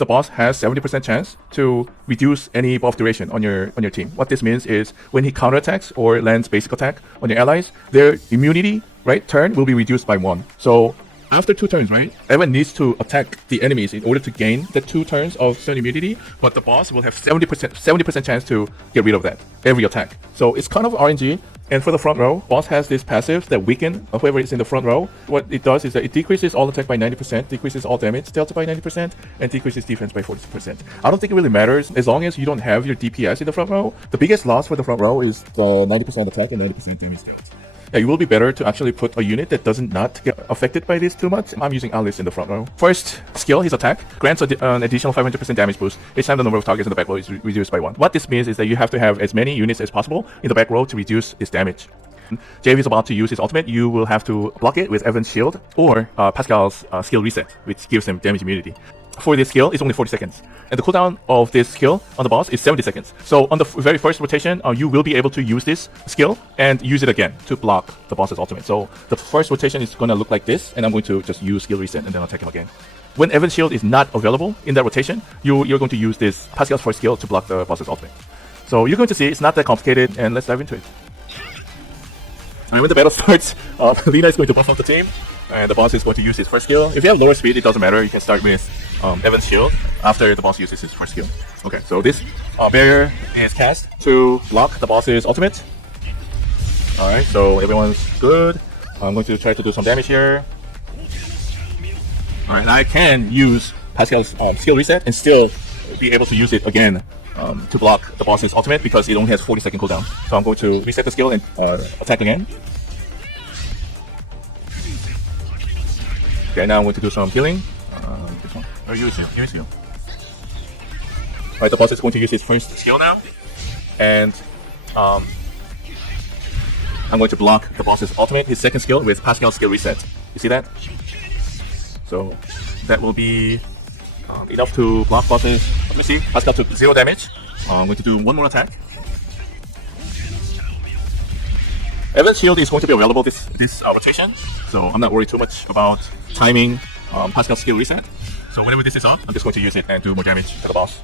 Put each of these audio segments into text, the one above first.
the boss has 70% chance to reduce any buff duration on your team. What this means is when he counterattacks or lands basic attack on your allies, their immunity, right, turn will be reduced by 1. So after 2 turns, right, everyone needs to attack the enemies in order to gain the 2 turns of stun immunity, but the boss will have 70% chance to get rid of that every attack. So it's kind of RNG. And for the front row, boss has this passive that weaken whoever is in the front row. What it does is that it decreases all attack by 90%, decreases all damage delta by 90%, and decreases defense by 40%. I don't think it really matters as long as you don't have your DPS in the front row. The biggest loss for the front row is the 90% attack and 90% damage delta. Yeah, it will be better to actually put a unit that doesn't not get affected by this too much. I'm using Alice in the front row. First skill, his attack, grants an additional 500% damage boost each time the number of targets in the back row is reduced by 1. What this means is that you have to have as many units as possible in the back row to reduce its damage. Jave is about to use his ultimate. You will have to block it with Evan's shield or Pascal's skill reset, which gives him damage immunity. For this skill, it's only 40 seconds. And the cooldown of this skill on the boss is 70 seconds. So on the very first rotation, you will be able to use this skill and use it again to block the boss's ultimate. So the first rotation is going to look like this, and I'm going to just use skill reset and then attack him again. When Evan's shield is not available in that rotation, you're going to use this Pascal's first skill to block the boss's ultimate. So you're going to see it's not that complicated, and let's dive into it. And when the battle starts, Lina is going to buff up the team, and the boss is going to use his first skill. If you have lower speed, it doesn't matter. You can start with Evan's shield after the boss uses his first skill. Okay, so this barrier is cast to block the boss's ultimate. Alright, so everyone's good. I'm going to try to do some damage here. Alright, I can use Pascal's skill reset and still be able to use it again to block the boss's ultimate because it only has 40-second cooldown. So I'm going to reset the skill and attack again. Okay, now I'm going to do some healing. This one. Or use heal. Alright, the boss is going to use his first skill now. And I'm going to block the boss's ultimate, his second skill, with Pascal's skill reset. You see that? So that will be enough to block boss's. Let me see. Pascal took 0 damage. I'm going to do one more attack. Evan's shield is going to be available this rotation, so I'm not worried too much about timing Pascal's skill reset. So whenever this is up, I'm just going to use it and do more damage to the boss.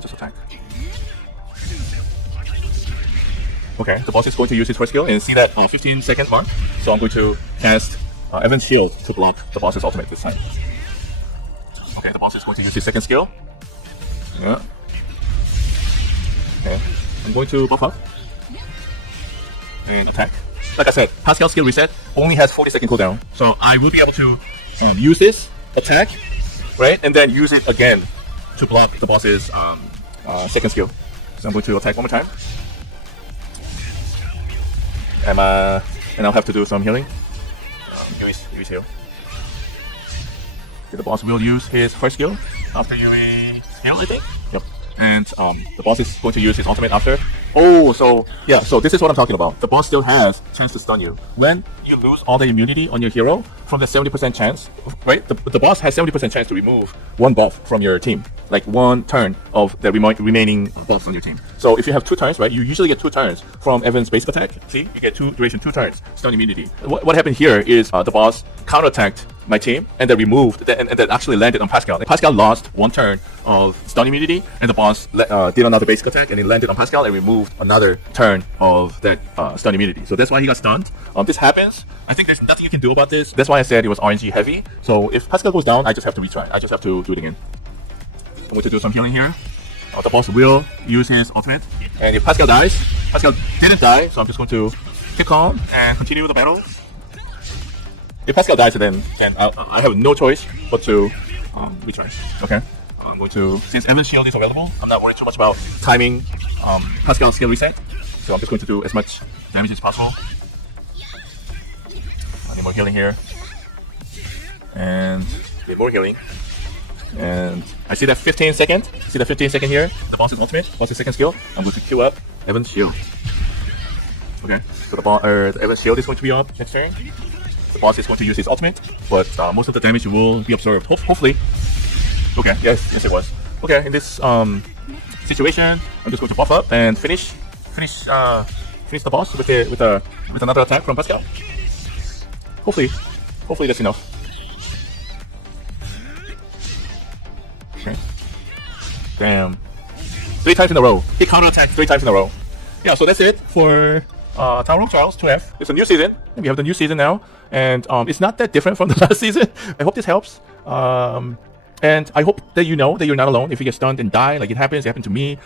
Just attack. Okay, the boss is going to use his first skill and see that 15-second mark. So I'm going to cast Evan's shield to block the boss's ultimate this time. Okay, the boss is going to use his second skill. Yeah. Okay, I'm going to buff up and attack. Like I said, Pascal's skill reset only has 40-second cooldown, so I will be able to use this attack, right, and then use it again to block the boss's second skill. So I'm going to attack one more time. And I'll have to do some healing. Use heal. Okay, the boss will use his first skill after you heal, I think. Yep. And the boss is going to use his ultimate after. Oh, so yeah, so this is what I'm talking about. The boss still has chance to stun you. When you lose all the immunity on your hero from the 70% chance, right? The boss has 70% chance to remove one buff from your team, like one turn of the remaining buffs on your team. So if you have 2 turns, right, you usually get 2 turns from Evan's basic attack. See, you get duration 2 turns stun immunity. What happened here is the boss counterattacked my team and then removed and that actually landed on Pascal. And Pascal lost 1 turn of stun immunity, and the boss did another basic attack and it landed on Pascal and removed another turn of that stun immunity. So that's why he got stunned. This happens. I think there's nothing you can do about this. That's why I said it was RNG heavy. So if Pascal goes down, I just have to retry. I just have to do it again. I'm going to do some healing here. The boss will use his ultimate. And if Pascal dies, Pascal didn't die, so I'm just going to keep calm and continue the battle. If Pascal dies, then I have no choice but to retry. Okay. I'm going to, since Evan's shield is available, I'm not worried too much about timing Pascal's skill reset. So I'm just going to do as much damage as possible. I need more healing here. And need more healing. And I see that 15-second. See that 15-second here? The boss's ultimate, boss's second skill. I'm going to queue up Evan's shield. Okay, so the Evan's shield is going to be up next turn. The boss is going to use his ultimate, but most of the damage will be absorbed. Hopefully. Okay, yes it was. Okay, in this situation, I'm just going to buff up and finish the boss with another attack from Pascal. Hopefully that's enough. Okay. Damn. 3 times in a row. He counterattacked 3 times in a row. Yeah, so that's it for Tower of Trials 2F. It's a new season. We have the new season now, and it's not that different from the last season. I hope this helps. And I hope that you know that you're not alone. If you get stunned and die, like it happened to me,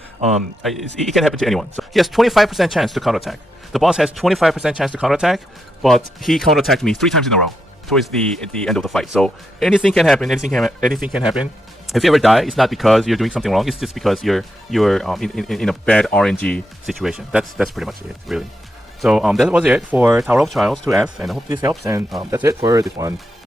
it can happen to anyone. So he has 25% chance to counterattack. The boss has 25% chance to counterattack, but he counterattacked me 3 times in a row towards the end of the fight. So anything can happen. Anything can happen. If you ever die, it's not because you're doing something wrong. It's just because you're in a bad RNG situation. That's pretty much it, really. So that was it for Tower of Trials 2F, and I hope this helps. And that's it for this one.